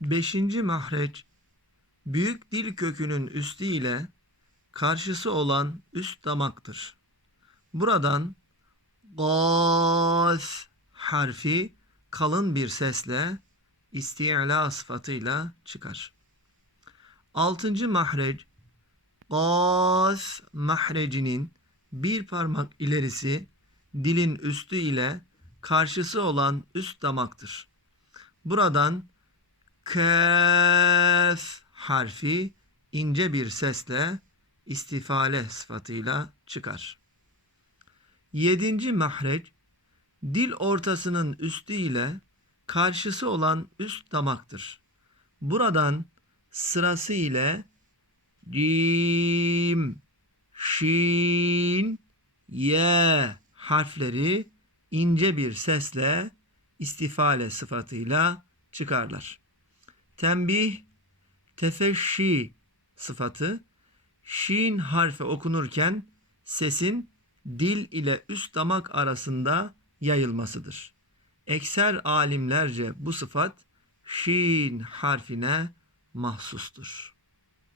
Beşinci mahreç büyük dil kökünün üstü ile karşısı olan üst damaktır. Buradan gâs harfi kalın bir sesle isti'la sıfatıyla çıkar. Altıncı mahreç gâs mahrecinin bir parmak ilerisi dilin üstü ile karşısı olan üst damaktır. Buradan kaf harfi ince bir sesle istifale sıfatıyla çıkar. Yedinci mahreç dil ortasının üstü ile karşısı olan üst damaktır. Buradan sırası ile cim, şin, ye harfleri ince bir sesle istifale sıfatıyla çıkarlar. Tembih, tefeşşi sıfatı şin harfi okunurken sesin dil ile üst damak arasında yayılmasıdır. Ekser alimlerce bu sıfat şin harfine mahsustur.